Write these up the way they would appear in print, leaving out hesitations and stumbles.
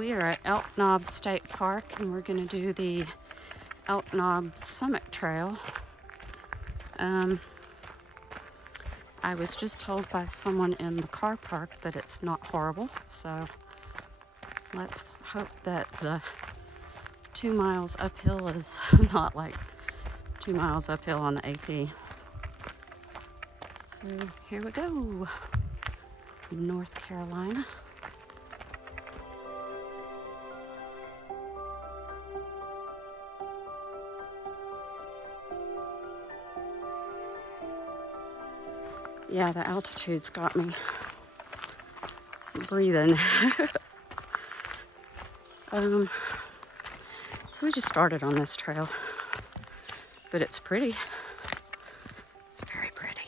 We are at Elk Knob State Park and we're going to do the Elk Knob Summit Trail. I was just told by someone in the car park that it's not horrible, so let's hope that the 2 miles uphill is not like 2 miles uphill on the AP. So here we go, North Carolina. Yeah, the altitude's got me breathing. So we just started on this trail, but it's pretty. It's very pretty.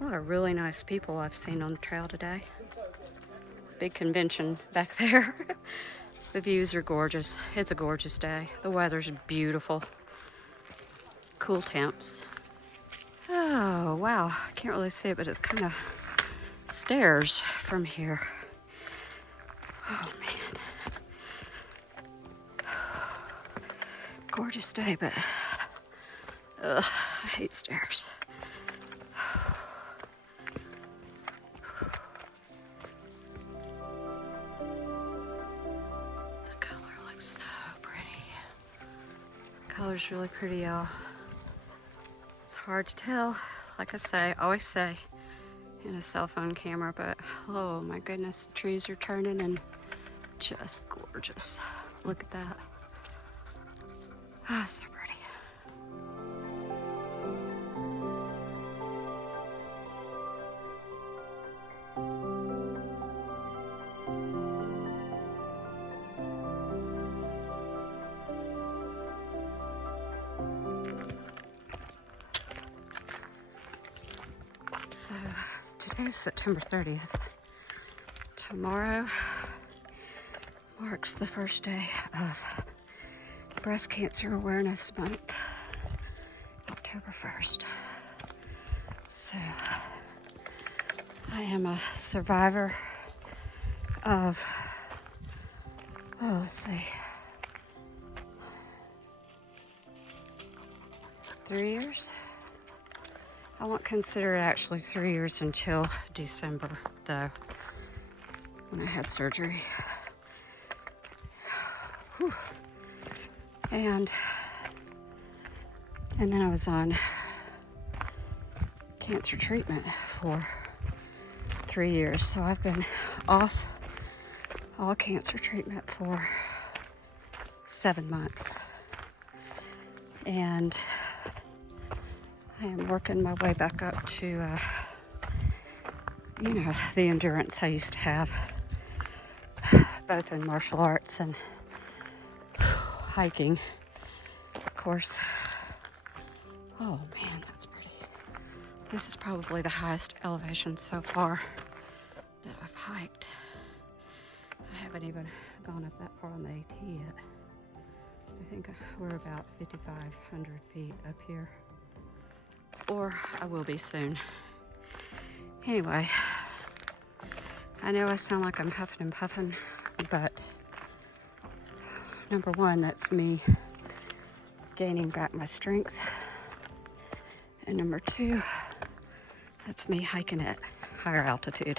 A lot of really nice people I've seen on the trail today. Big convention back there. The views are gorgeous. It's a gorgeous day. The weather's beautiful. Cool temps. Oh, wow. I can't really see it, but it's kind of stairs from here. Oh, man. Gorgeous day, but I hate stairs. Color's really pretty, y'all. It's hard to tell, like I always say in a cell phone camera, but oh my goodness, the trees are turning and just gorgeous. Look at that. Ah, so pretty. So today is September 30th. Tomorrow marks the first day of Breast Cancer Awareness Month, October 1st. So I am a survivor of, let's see, 3 years? I won't consider it actually 3 years until December, though, when I had surgery. Whew. And then I was on cancer treatment for 3 years. So I've been off all cancer treatment for 7 months. And I am working my way back up to, the endurance I used to have, both in martial arts and hiking. Of course. Oh man, that's pretty. This is probably the highest elevation so far that I've hiked. I haven't even gone up that far on the AT yet. I think we're about 5,500 feet up here. Or I will be soon. Anyway, I know I sound like I'm huffing and puffing, but number one, that's me gaining back my strength. And number two, that's me hiking at higher altitude.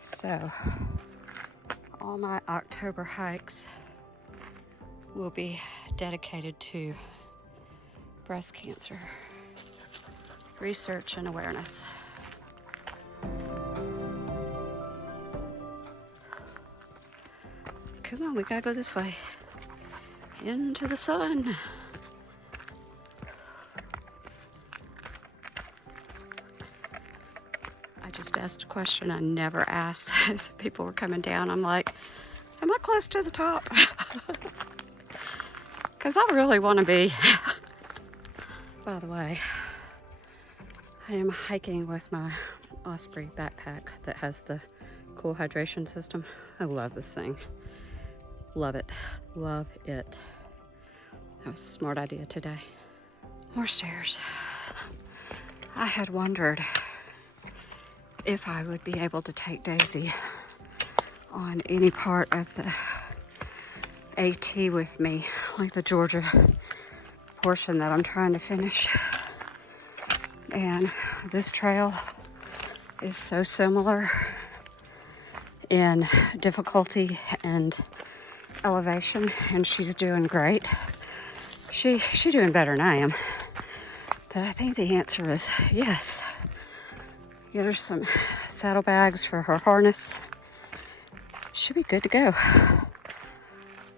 So, all my October hikes will be dedicated to breast cancer research and awareness. Come on, we gotta go this way. Into the sun. I just asked a question I never asked as people were coming down. I'm like, am I close to the top? Because I really want to be. By the way, I am hiking with my Osprey backpack that has the cool hydration system. I love this thing. Love it. Love it. That was a smart idea today. More stairs. I had wondered if I would be able to take Daisy on any part of the AT with me, like the Georgia portion that I'm trying to finish. And this trail is so similar in difficulty and elevation, and she's doing great. She's doing better than I am. That I think the answer is yes. Get her some saddlebags for her harness. Should be good to go.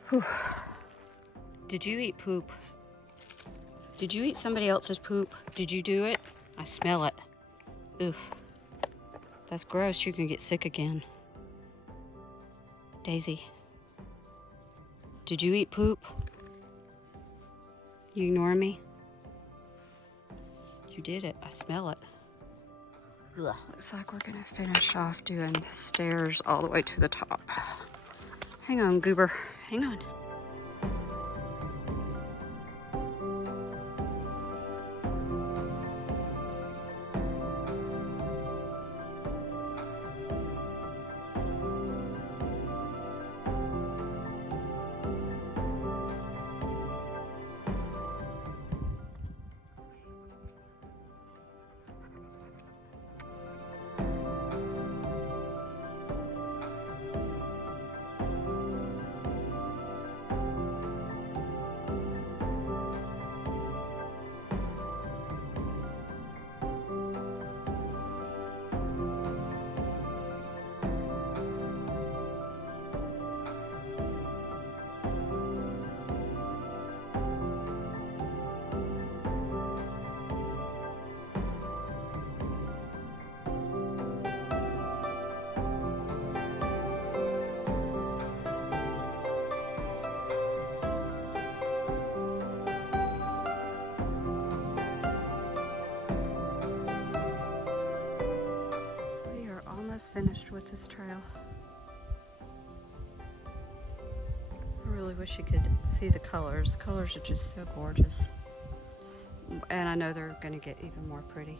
Whew. Did you eat poop? Did you eat somebody else's poop? Did you do it? I smell it. Oof. That's gross. You can get sick again. Daisy. Did you eat poop? You ignoring me? You did it. I smell it. Ugh. Looks like we're gonna finish off doing stairs all the way to the top. Hang on, goober. Hang on. Finished with this trail. I really wish you could see the colors. Colors are just so gorgeous. And I know they're going to get even more pretty.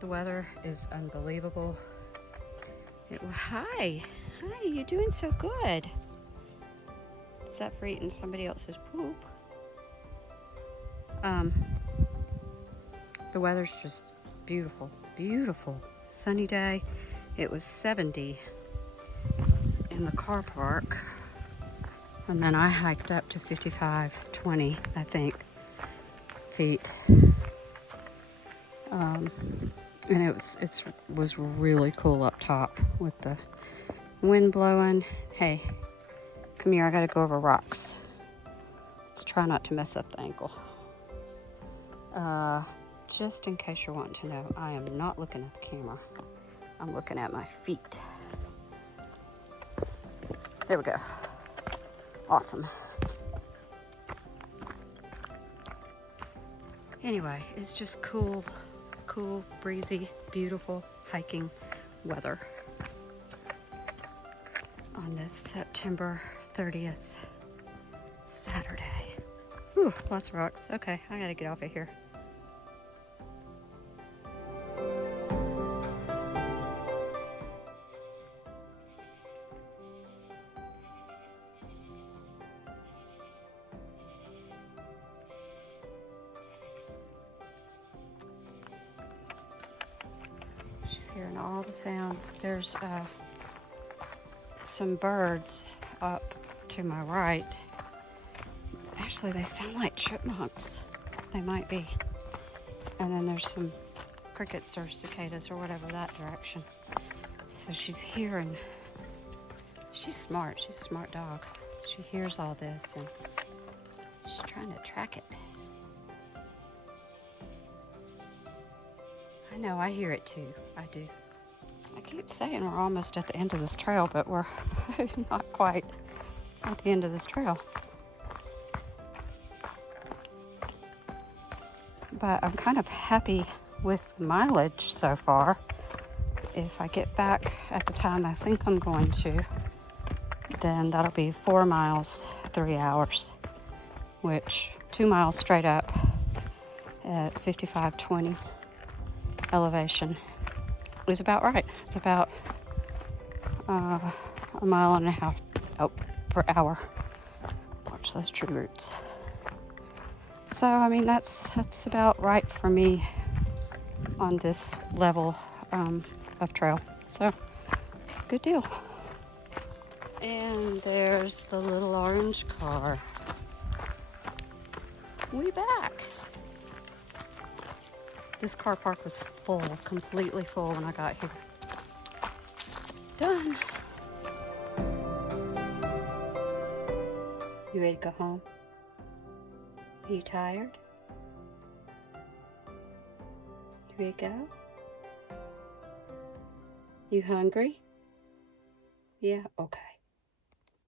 The weather is unbelievable. Hi, you're doing so good. Except for eating somebody else's poop. The weather's just beautiful, beautiful. Sunny day. It was 70 in the car park, and then I hiked up to 55-20, I think, feet. And it was really cool up top with the wind blowing. Hey, come here, I gotta go over rocks. Let's try not to mess up the ankle. Just in case you're wanting to know, I am not looking at the camera. I'm looking at my feet. There we go. Awesome. Anyway, it's just cool, breezy, beautiful hiking weather on this September 30th Saturday. Whew, lots of rocks. Okay, I gotta get off of here. She's hearing all the sounds. There's some birds up to my right. Actually, they sound like chipmunks. They might be. And then there's some crickets or cicadas or whatever that direction. So she's hearing. She's smart. She's a smart dog. She hears all this and she's trying to track it. I know, I hear it too. I do. I keep saying we're almost at the end of this trail, but we're not quite at the end of this trail. But I'm kind of happy with the mileage so far. If I get back at the time I think I'm going to, then that'll be 4 miles, 3 hours, which 2 miles straight up at 55:20 elevation is about right. It's about a mile and a half per hour. Watch those tree roots. So I mean that's about right for me on this level of trail. So good deal. And there's the little orange car. We back. This car park was full, completely full when I got here. Done. You ready to go home? Are you tired? You ready to go? You hungry? Yeah? Okay.